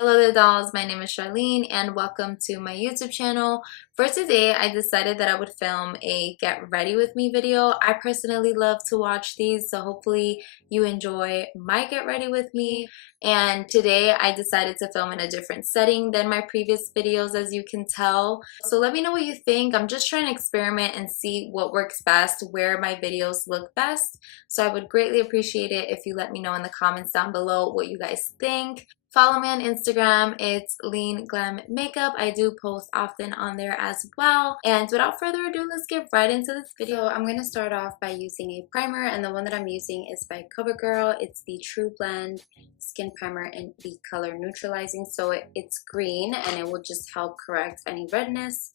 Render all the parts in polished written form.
Hello there dolls, my name is Sharlene and welcome to my YouTube channel. For today, I decided that I would film a get ready with me video. I personally love to watch these, so hopefully you enjoy my get ready with me. And today I decided to film in a different setting than my previous videos, as you can tell. So let me know what you think. I'm just trying to experiment and see what works best, where my videos look best. So I would greatly appreciate it if you let me know in the comments down below what you guys think. Follow me on Instagram, it's Lean Glam Makeup. I do post often on there as well. And without further ado, let's get right into this video. I'm going to start off by using a primer, and the one that I'm using is by CoverGirl. It's the TruBlend Skin Primer in the color Neutralizing. So it's green and it will just help correct any redness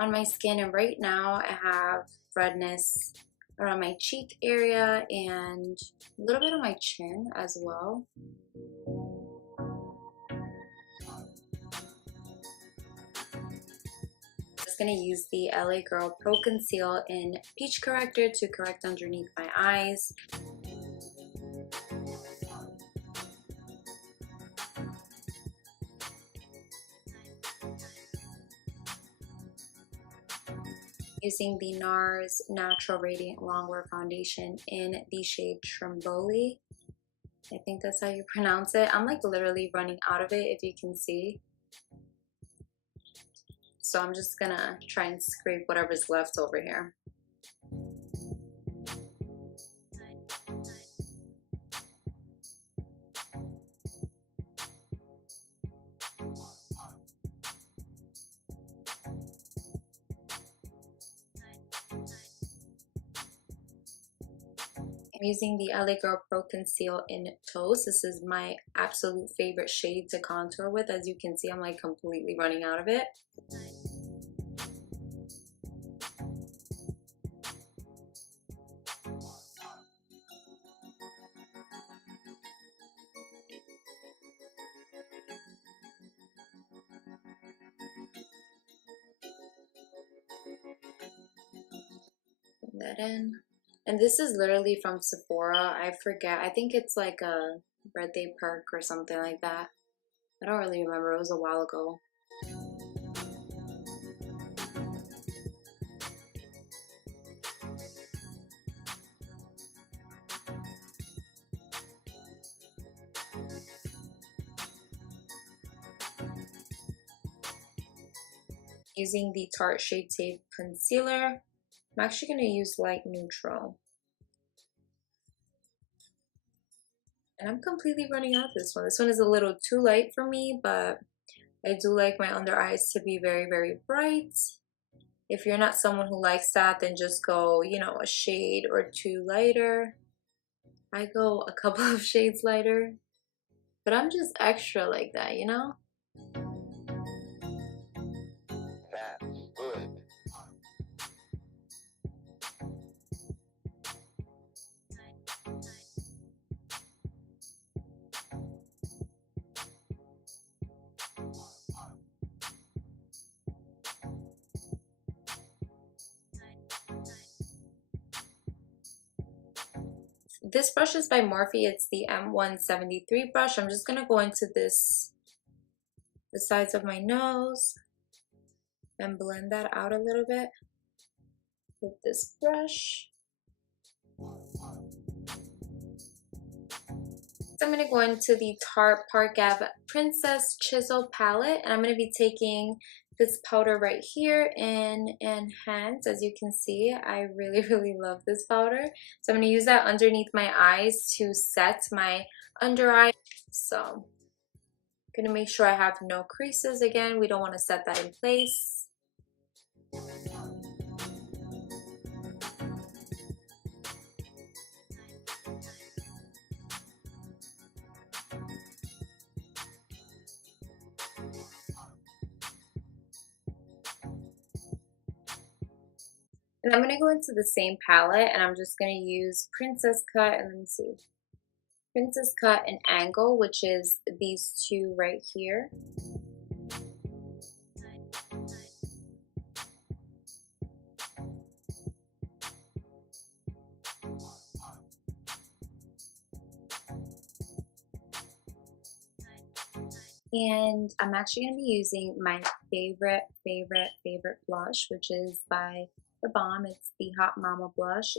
on my skin. And right now I have redness around my cheek area and a little bit on my chin as well. Going to use the LaGirl Pro Conceal in Peach Corrector to correct underneath my eyes. Using the Nars Natural Radiant Longwear Foundation in the shade Stromboli. I think that's how you pronounce it. I'm like literally running out of it, if you can see. So I'm just gonna try and scrape whatever's left over here. I'm using the LaGirl Pro Conceal in Toast. This is my absolute favorite shade to contour with. As you can see, I'm like completely running out of it. Put that in. And this is literally from Sephora. I forget. I think it's like a birthday perk or something like that. I don't really remember. It was a while ago. Using the Tarte Shade Tape Concealer. I'm actually going to use light neutral. And I'm completely running out of this one. This one is a little too light for me, but I do like my under eyes to be very, very bright. If you're not someone who likes that, then just go, you know, a shade or two lighter. I go a couple of shades lighter, but I'm just extra like that, you know? That's good. This brush is by Morphe. It's the M173 brush. I'm just going to go into the sides of my nose and blend that out a little bit with this brush. So I'm going to go into the Tarte Park Ave Princess Chisel palette, and I'm going to be taking this powder right here in Enhance. As you can see, I really, really love this powder. So I'm going to use that underneath my eyes to set my under eye. So I'm going to make sure I have no creases. Again, we don't want to set that in place. And I'm going to go into the same palette, and I'm just going to use Princess Cut, and let me see. Princess Cut and Angle, which is these two right here. And I'm actually going to be using my favorite blush, which is by the Balm. It's the Hot Mama blush.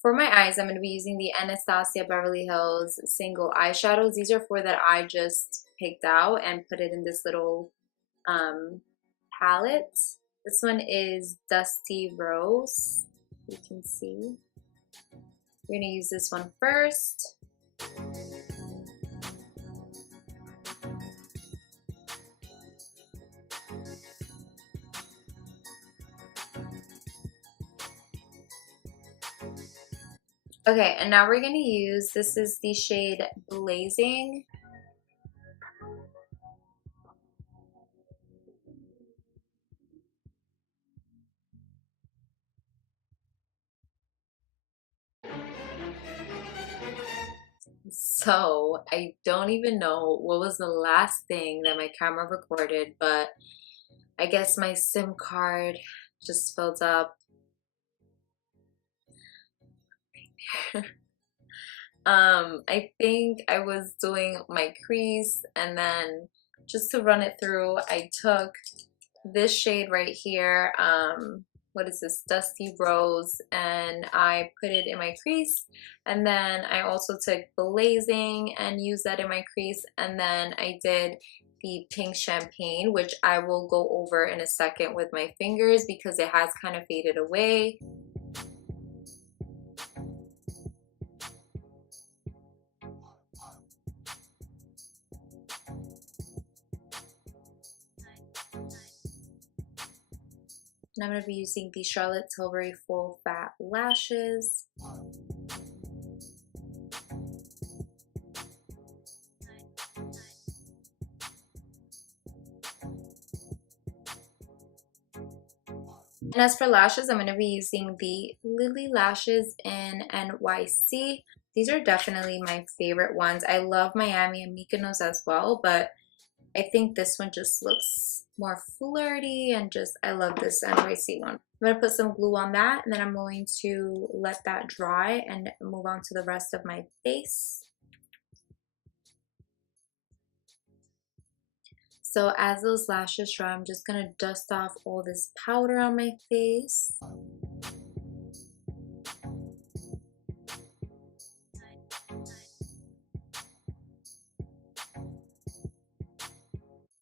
For my eyes, I'm going to be using the Anastasia Beverly Hills single eyeshadows. These are four that I just picked out and put it in this little palette. This one is Dusty Rose. You can see. We're going to use this one first. Okay, and now we're going to use, this is the shade Blazing. So, I don't even know what was the last thing that my camera recorded, but I guess my SIM card just filled up. I think I was doing my crease, and then just to run it through, I took this shade right here. What is this? Dusty Rose, and I put it in my crease, and then I also took Blazing and used that in my crease, and then I did the Pink Champagne, which I will go over in a second with my fingers because it has kind of faded away. And I'm going to be using the Charlotte Tilbury Full Fat Lashes. And as for lashes, I'm going to be using the Lilly Lashes in NYC. These are definitely my favorite ones. I love Miami and Mykonos as well, but I think this one just looks more flirty, and just, I love this NYC one. I'm going to put some glue on that, and then I'm going to let that dry and move on to the rest of my face. So as those lashes dry, I'm just going to dust off all this powder on my face.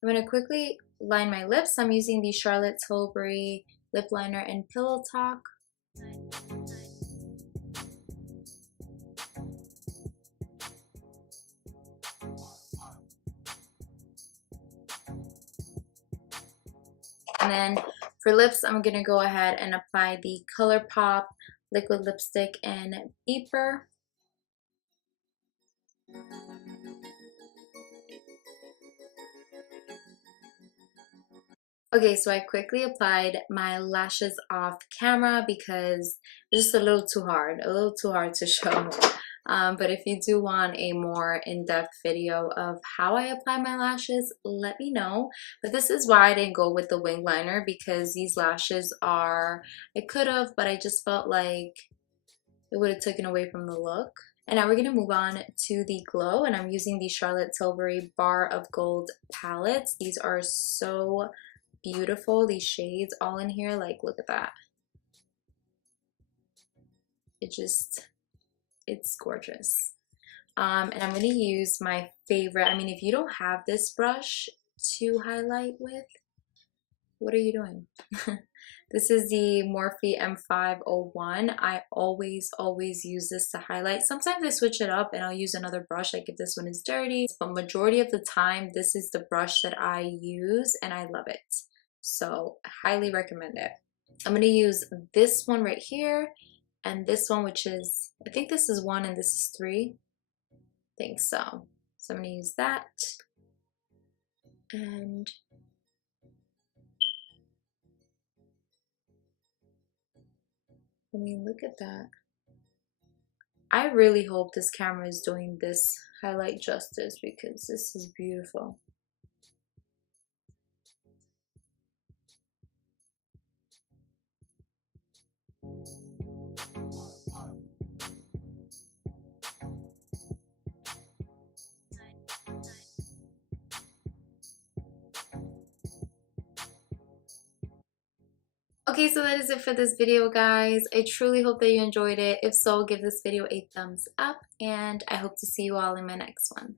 I'm going to quickly line my lips. I'm using the Charlotte Tilbury lip liner in Pillow Talk. And then for lips, I'm going to go ahead and apply the ColourPop liquid lipstick in Beeper. Okay, so I quickly applied my lashes off camera because it's just a little too hard to show. But if you do want a more in-depth video of how I apply my lashes, let me know. But this is why I didn't go with the wing liner, because these lashes are, I could have, but I just felt like it would have taken away from the look. And now we're going to move on to the glow, and I'm using the Charlotte Tilbury Bar of Gold palettes. These are so beautiful, these shades all in here, like look at that. It's gorgeous. And I'm going to use my favorite, I mean, if you don't have this brush to highlight with, what are you doing? This is the Morphe M501. I always use this to highlight. Sometimes I switch it up and I'll use another brush, like if this one is dirty, but majority of the time this is the brush that I use and I love it. So I highly recommend it. I'm going to use this one right here and this one, which is, I think this is 1 and this is 3. I think so. So I'm going to use that. And I mean, look at that. I really hope this camera is doing this highlight justice because this is beautiful. Okay, so that is it for this video, guys. I truly hope that you enjoyed it. If so, give this video a thumbs up, and I hope to see you all in my next one.